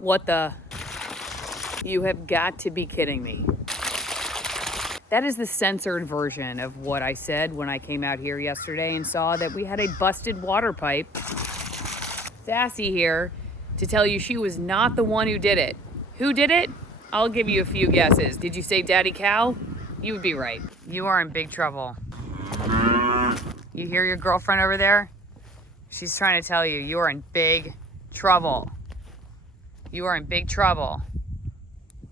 What the? You have got to be kidding me. That is the censored version of what I said when I came out here yesterday and saw that we had a busted water pipe. Sassy here to tell you she was not the one who did it. Who did it? I'll give you a few guesses. Did you say Daddy Cow? You would be right. You are in big trouble. You hear your girlfriend over there? She's trying to tell you, you are in big trouble. You are in big trouble.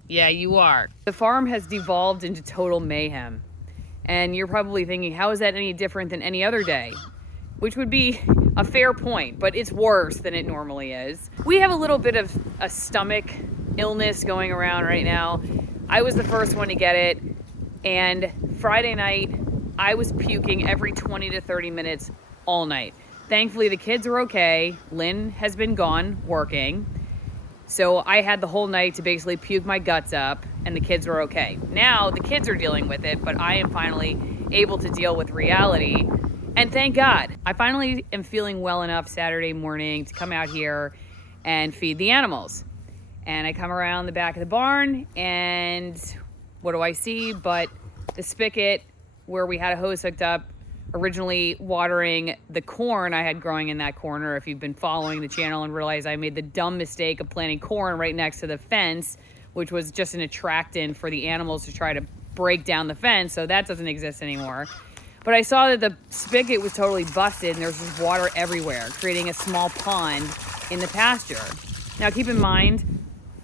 Yeah, you are. The farm has devolved into total mayhem. And you're probably thinking, how is that any different than any other day? Which would be a fair point, but it's worse than it normally is. We have a little bit of a stomach illness going around right now. I was the first one to get it. And Friday night, I was puking every 20 to 30 minutes all night. Thankfully, the kids are okay. Lynn has been gone working. So I had the whole night to basically puke my guts up, and the kids were okay. Now the kids are dealing with it, but I am finally able to deal with reality. And thank God, I finally am feeling well enough Saturday morning to come out here and feed the animals. And I come around the back of the barn, and what do I see but the spigot where we had a hose hooked up, originally watering the corn I had growing in that corner. If you've been following the channel and realize I made the dumb mistake of planting corn right next to the fence, which was just an attractant for the animals to try to break down the fence, so that doesn't exist anymore. But I saw that the spigot was totally busted and there was just water everywhere, creating a small pond in the pasture. Now keep in mind,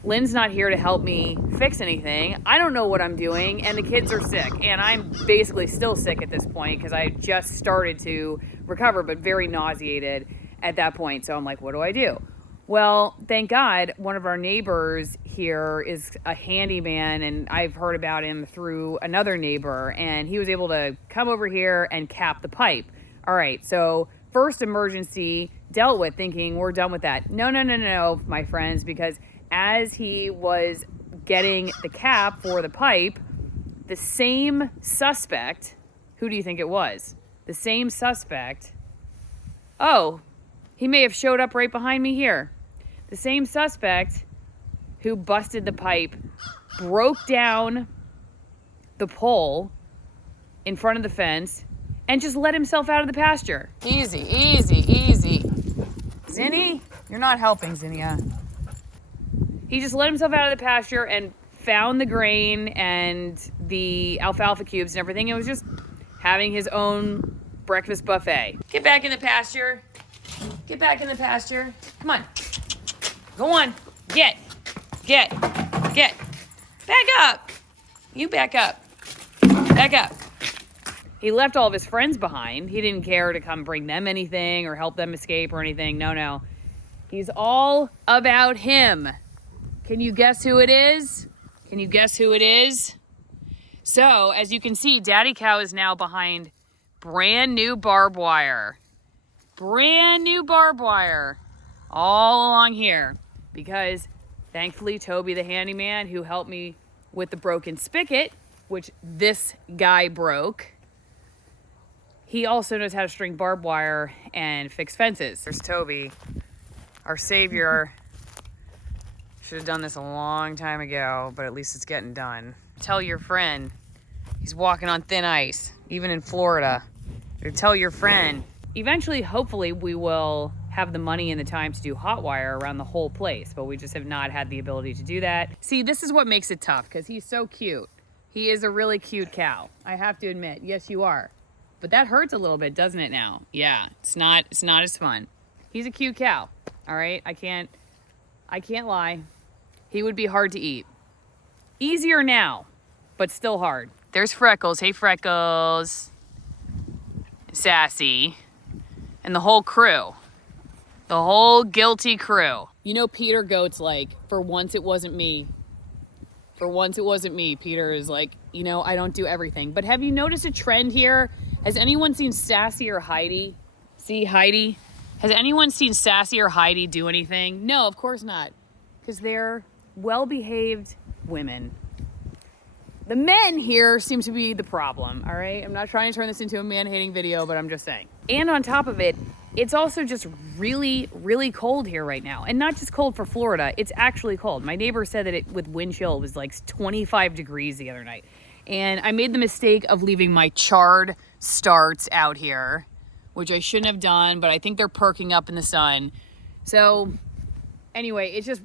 Lynn's not here to help me fix anything. I don't know what I'm doing, and the kids are sick. And I'm basically still sick at this point because I just started to recover, but very nauseated at that point. So I'm like, what do I do? Well, thank God, one of our neighbors here is a handyman, and I've heard about him through another neighbor, and he was able to come over here and cap the pipe. All right, so first emergency dealt with, thinking we're done with that. No, my friends, because as he was getting the cap for the pipe, the same suspect, who do you think it was? The same suspect, oh, he may have showed up right behind me here. The same suspect who busted the pipe broke down the pole in front of the fence and just let himself out of the pasture. Easy. Zinni, you're not helping, Zinnia. He just let himself out of the pasture and found the grain and the alfalfa cubes and everything. It was just having his own breakfast buffet. Get back in the pasture. Get back in the pasture. Come on. Go on. Get. Back up. You back up. Back up. He left all of his friends behind. He didn't care to come bring them anything or help them escape or anything. No. He's all about him. Can you guess who it is? So, as you can see, Daddy Cow is now behind brand new barbed wire. All along here. Because, thankfully, Toby the handyman, who helped me with the broken spigot, which this guy broke, he also knows how to string barbed wire and fix fences. There's Toby, our savior. Should have done this a long time ago, but at least it's getting done. Tell your friend he's walking on thin ice, even in Florida. Or tell your friend. Eventually, hopefully, we will have the money and the time to do hot wire around the whole place, but we just have not had the ability to do that. See, this is what makes it tough, because he's so cute. He is a really cute cow. I have to admit, yes, you are. But that hurts a little bit, doesn't it now? Yeah, it's not as fun. He's a cute cow, all right? I can't lie. He would be hard to eat. Easier now, but still hard. There's Freckles. Hey, Freckles. Sassy. And the whole crew. The whole guilty crew. You know Peter Goat's like, for once it wasn't me. Peter is like, I don't do everything. But have you noticed a trend here? Has anyone seen Sassy or Heidi? See, Heidi? Has anyone seen Sassy or Heidi do anything? No, of course not. Because they're well-behaved women. The men here seem to be the problem, all right? I'm not trying to turn this into a man-hating video, but I'm just saying. And on top of it, it's also just really, really cold here right now. And not just cold for Florida, it's actually cold. My neighbor said that with wind chill, it was like 25 degrees the other night. And I made the mistake of leaving my charred starts out here, which I shouldn't have done, but I think they're perking up in the sun. So anyway, it's just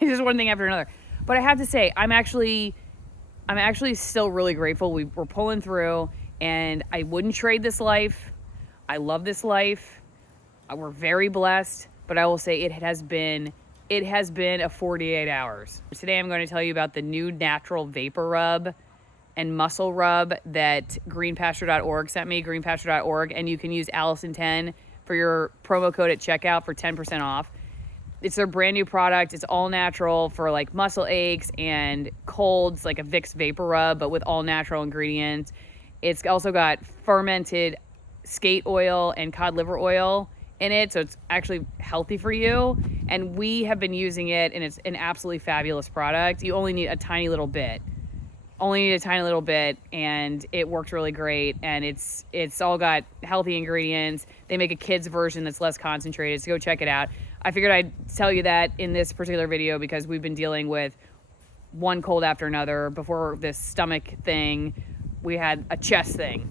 one thing after another. But I have to say, I'm actually still really grateful. We're pulling through, and I wouldn't trade this life. I love this life. We're very blessed, but I will say it has been a 48 hours. Today I'm going to tell you about the new natural vapor rub and muscle rub that greenpasture.org sent me, greenpasture.org, and you can use Allison10 for your promo code at checkout for 10% off. It's their brand new product. It's all natural for like muscle aches and colds, like a Vicks vapor rub, but with all natural ingredients. It's also got fermented skate oil and cod liver oil in it, so it's actually healthy for you. And we have been using it, and it's an absolutely fabulous product. You only need a tiny little bit. And it works really great, and it's all got healthy ingredients. They make a kid's version that's less concentrated, so go check it out. I figured I'd tell you that in this particular video because we've been dealing with one cold after another. Before this stomach thing, we had a chest thing.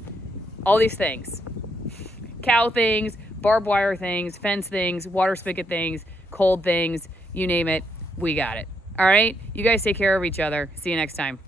All these things. Cow things, barbed wire things, fence things, water spigot things, cold things, you name it, we got it. All right? You guys take care of each other. See you next time.